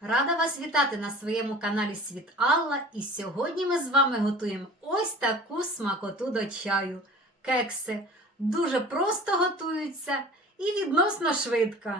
Рада вас вітати на своєму каналі Світ Алла. І сьогодні ми з вами готуємо ось таку смакоту до чаю. Кекси дуже просто готуються і відносно швидко.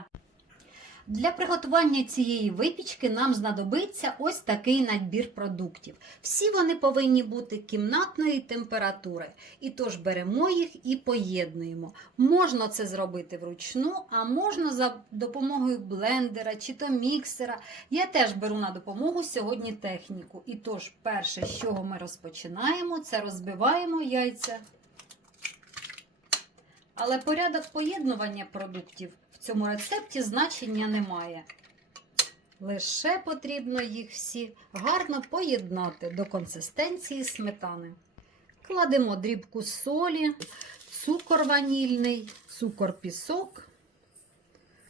Для приготування цієї випічки нам знадобиться ось такий набір продуктів. Всі вони повинні бути кімнатної температури. І тож беремо їх і поєднуємо. Можна це зробити вручну, а можна за допомогою блендера чи то міксера. Я теж беру на допомогу сьогодні техніку. І тож, перше, з чого ми розпочинаємо, це розбиваємо яйця. Але порядок поєднування продуктів в цьому рецепті значення немає. Лише потрібно їх всі гарно поєднати до консистенції сметани. Кладемо дрібку солі, цукор ванільний, цукор пісок.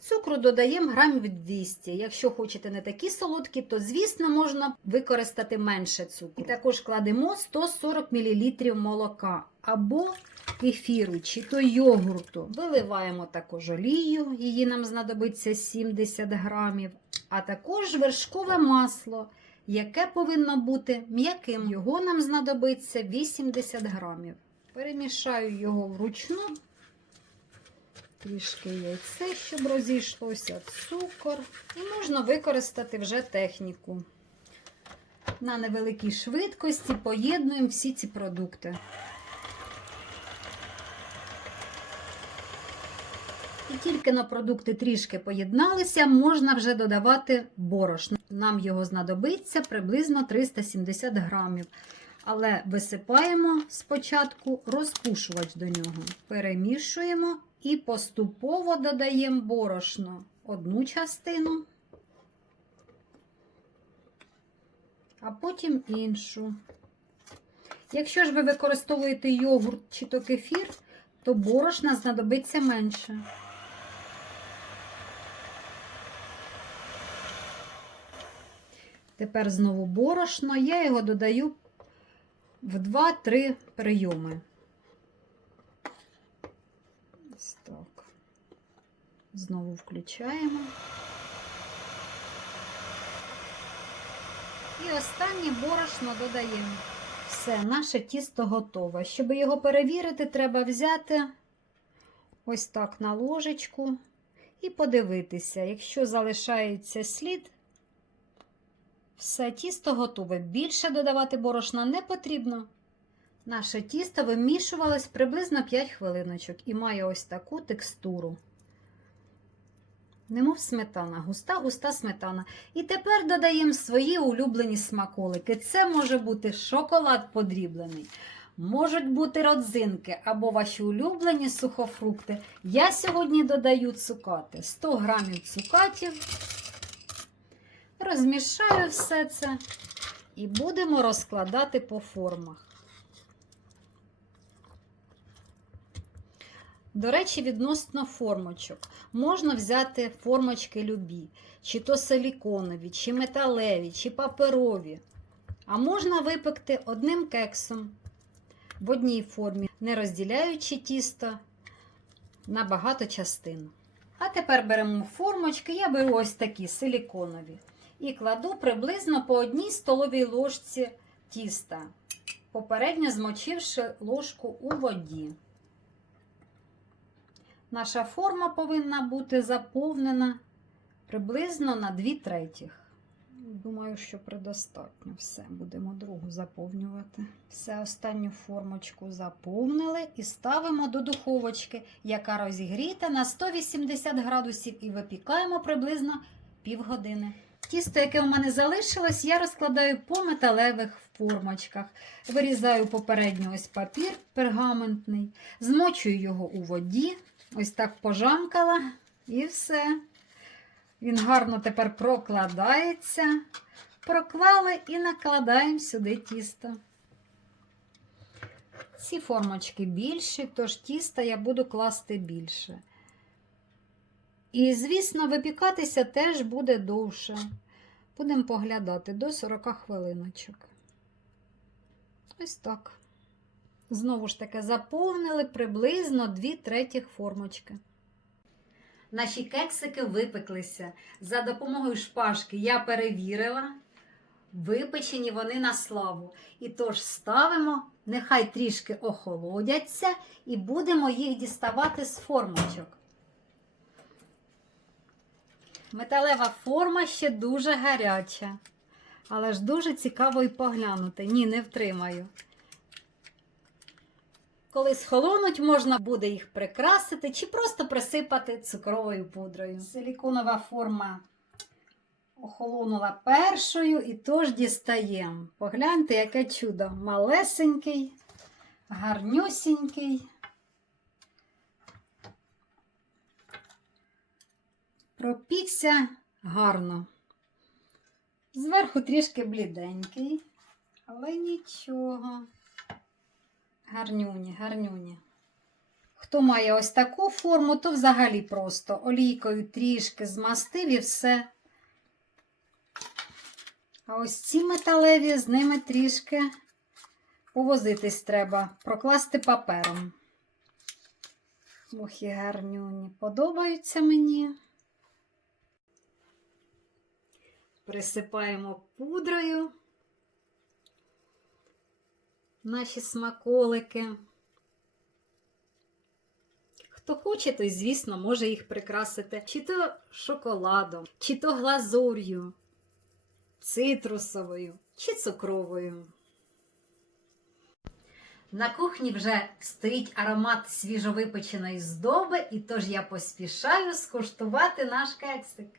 Цукру додаємо грамів 200. Якщо хочете не такі солодкі, то, звісно, можна використати менше цукру. І також кладемо 140 мл молока або кефіру чи то йогурту. Виливаємо також олію, її нам знадобиться 70 грамів, а також вершкове масло, яке повинно бути м'яким. Його нам знадобиться 80 грамів. Перемішаю його вручну. Трішки яйце, щоб розійшлося, цукор. І можна використати вже техніку. На невеликій швидкості поєднуємо всі ці продукти. Тільки на продукти трішки поєдналися, можна вже додавати борошно. Нам його знадобиться приблизно 370 грамів. Але висипаємо спочатку розпушувач до нього. Перемішуємо і поступово додаємо борошно одну частину, а потім іншу. Якщо ж ви використовуєте йогурт чи то кефір, то борошна знадобиться менше. Тепер знову борошно, я його додаю в 2-3 прийоми. Ось так. Знову включаємо. І останнє борошно додаємо. Все, наше тісто готове. Щоб його перевірити, треба взяти ось так на ложечку і подивитися. Якщо залишається слід, все, тісто готове. Більше додавати борошна не потрібно. Наше тісто вимішувалось приблизно 5 хвилиночок і має ось таку текстуру. Немов сметана, густа-густа сметана. І тепер додаємо свої улюблені смаколики. Це може бути шоколад подріблений, можуть бути родзинки або ваші улюблені сухофрукти. Я сьогодні додаю цукати. 100 грамів цукатів. Розмішаю все це і будемо розкладати по формах. До речі, відносно формочок. Можна взяти формочки любі, чи то силіконові, чи металеві, чи паперові. А можна випекти одним кексом в одній формі, не розділяючи тісто на багато частин. А тепер беремо формочки, я беру ось такі силіконові. І кладу приблизно по одній столовій ложці тіста, попередньо змочивши ложку у воді. Наша форма повинна бути заповнена приблизно на 2 третіх. Думаю, що предостатньо. Все, будемо другу заповнювати. Все, останню формочку заповнили і ставимо до духовочки, яка розігріта на 180 градусів, і випікаємо приблизно півгодини. Тісто, яке у мене залишилось, я розкладаю по металевих формочках. Вирізаю попередньо ось папір пергаментний, змочую його у воді. Ось так пожамкала і все. Він гарно тепер прокладається. Проклали і накладаємо сюди тісто. Ці формочки більші, тож тіста я буду класти більше. І, звісно, випікатися теж буде довше. Будемо поглядати до 40 хвилиночок. Ось так. Знову ж таки, заповнили приблизно 2 третіх формочки. Наші кексики випеклися. За допомогою шпажки я перевірила. Випечені вони на славу. І тож ставимо, нехай трішки охолодяться, і будемо їх діставати з формочок. Металева форма ще дуже гаряча, але ж дуже цікаво і поглянути. Ні, не втримаю. Коли схолонуть, можна буде їх прикрасити чи просто присипати цукровою пудрою. Силіконова форма охолонула першою і тож дістаємо. Погляньте, яке чудо. Малесенький, гарнюсінький. Пропікся гарно. Зверху трішки бліденький, але нічого. Гарнюні, гарнюні. Хто має ось таку форму, то взагалі просто олійкою трішки змастив і все. А ось ці металеві з ними трішки повозитись треба, прокласти папером. І гарнюні. Подобаються мені. Присипаємо пудрою наші смаколики. Хто хоче, той, звісно, може їх прикрасити чи то шоколадом, чи то глазур'ю, цитрусовою, чи цукровою. На кухні вже стоїть аромат свіжовипеченої здоби, і тож я поспішаю скуштувати наш кексик.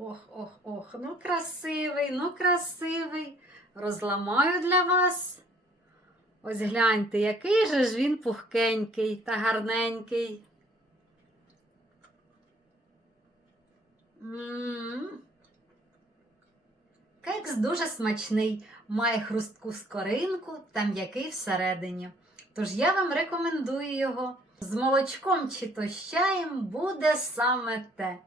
Ох, ох, ох, ну красивий, ну красивий. Розламаю для вас. Ось гляньте, який же ж він пухкенький та гарненький. М-м. Кекс дуже смачний, має хрустку скоринку та м'який всередині. Тож я вам рекомендую його. З молочком чи то з чаєм буде саме те.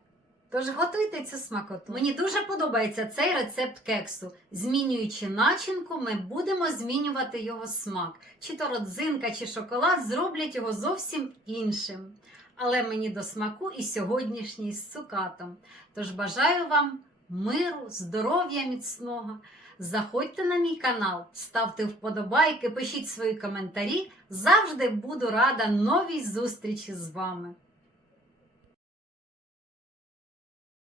Тож готуйте цю смакоту. Мені дуже подобається цей рецепт кексу. Змінюючи начинку, ми будемо змінювати його смак. Чи то родзинка, чи шоколад зроблять його зовсім іншим. Але мені до смаку і сьогоднішній з цукатом. Тож бажаю вам миру, здоров'я міцного. Заходьте на мій канал, ставте вподобайки, пишіть свої коментарі. Завжди буду рада новій зустрічі з вами.